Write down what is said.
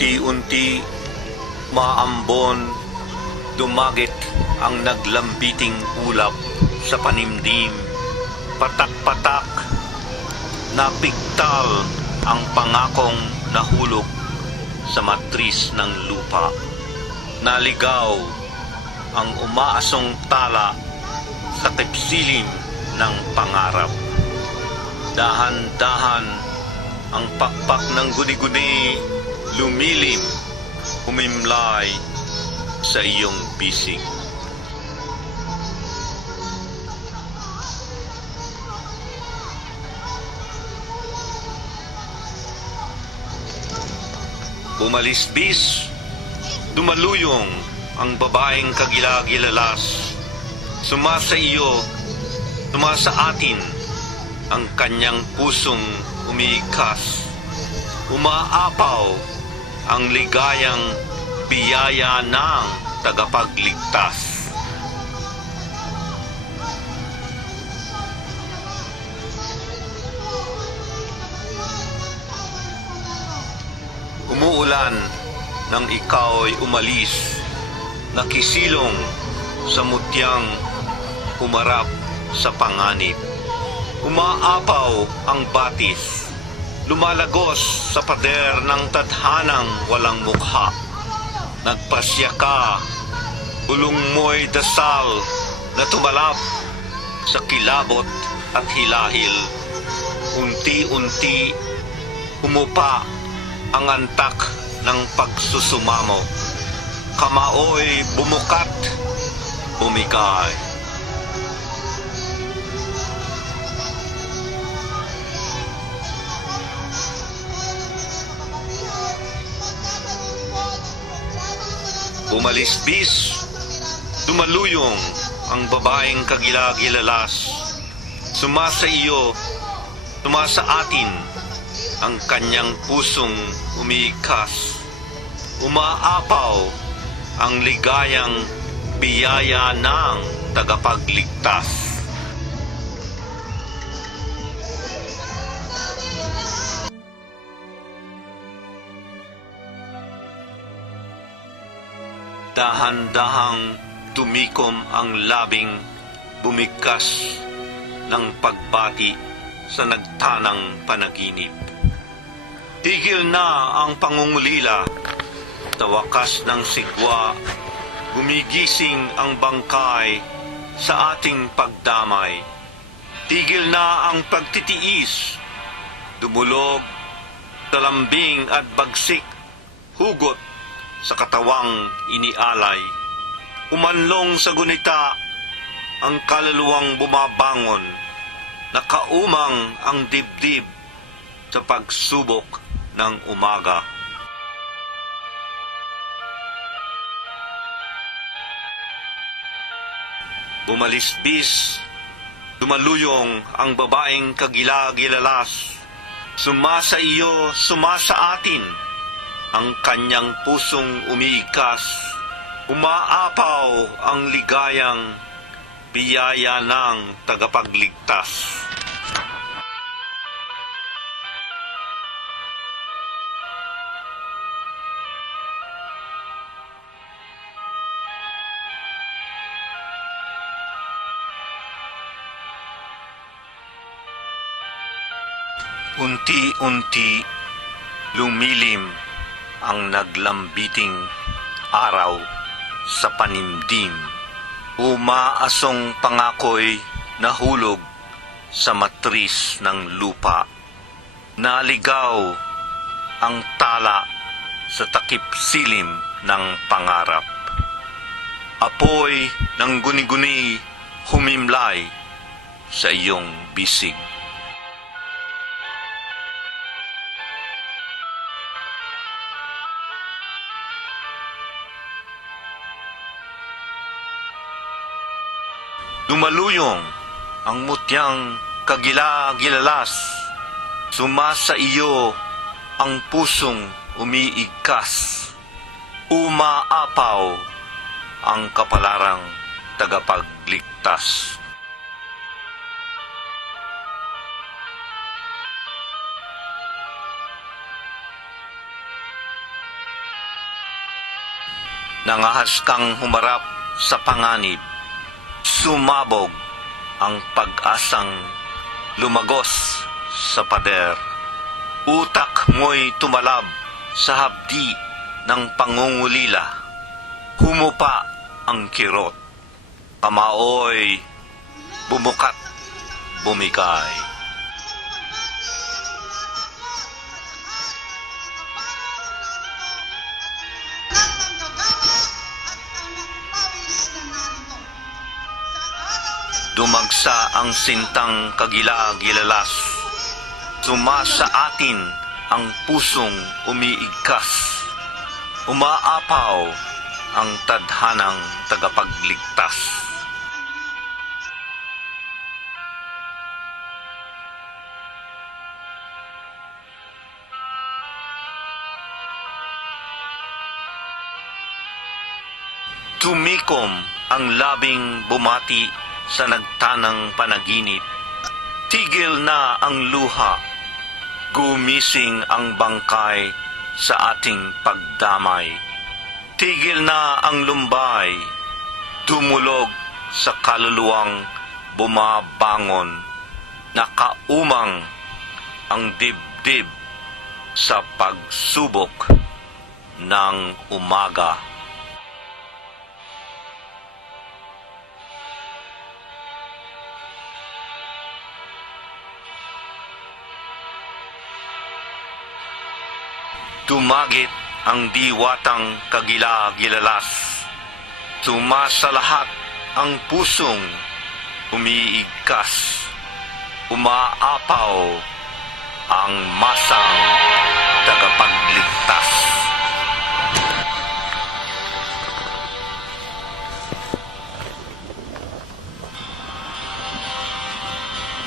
Unti-unti, maambon, dumagit ang naglambiting ulap sa panimdim. Patak-patak, napigtal ang pangakong nahulog sa matris ng lupa. Naligaw ang umaasong tala sa kipsilim ng pangarap. Dahan-dahan ang pakpak ng guni-guni lumilim, umimlay sa iyong bisig. Bumalisbis, dumaluyong ang babaeng kagilagilalas. Sumasa iyo, sumasa atin ang kanyang pusong umiikas. Umaapaw ang ligayang biyaya ng tagapagligtas. Umuulan nang ikaw ay umalis, nakisilong sa mutyang umarap sa panganib. Umaapaw ang batis, lumalagos sa pader ng tadhanang walang mukha. Nagpasya ka, bulong mo'y dasal na tumalab sa kilabot at hilahil. Unti-unti, umupa ang antak ng pagsusumamo. Kamaoy bumukat, bumigay. Umalisbis, dumaluyong ang babaeng kagilagilalas. Sumasa iyo, sumasa atin ang kanyang pusong umiikas. Umaapaw ang ligayang biyaya ng tagapagligtas. Dahan-dahang tumikom ang labing bumigkas ng pagbati sa nagtanang panaginip. Tigil na ang pangungulila. Sa wakas ng sigwa, gumigising ang bangkay sa ating pagdamay. Tigil na ang pagtitiis. Dumulog sa lambing at bagsik, hugot sa katawang inialay. Umanlong sa gunita ang kaluluwang bumabangon. Nakaumang ang dibdib sa pagsubok ng umaga. Bumalisbis, dumaluyong ang babaeng kagilagilalas. Sumasa iyo, sumasa atin, ang kanyang pusong umiikas. Umaapaw ang ligayang biyaya ng tagapagligtas. Unti-unti lumilim ang naglambiting araw sa panimdim. Umaasong pangako'y nahulog sa matris ng lupa. Naligaw ang tala sa takip silim ng pangarap. Apoy ng guni-guni humimlay sa iyong bisig. Dumaluyong ang mutyang kagilagilalas. Sumasa iyo ang pusong umiigkas. Umaapaw ang kapalarang tagapagligtas. Nangahas kang humarap sa panganib. Sumabog ang pag-asang lumagos sa pader. Utak mo'y tumalab sa hapdi ng pangungulila. Humupa ang kirot. Kamaoy bumukat, bumigay. Dumagsa ang sintang kagila-gilalas. Sumasa atin ang pusong umiigkas. Umaapaw ang tadhanang tagapagligtas. Tumikom ang labing bumati sa nagtanang panaginip. Tigil na ang luha. Gumising ang bangkay sa ating pagdamay. Tigil na ang lumbay. Dumulog sa kaluluwang bumabangon. Nakaumang ang dibdib sa pagsubok ng umaga. Tumagit ang diwatang kagila-gilalas. Tumasa lahat ang pusong umiigkas. Umaapaw ang masang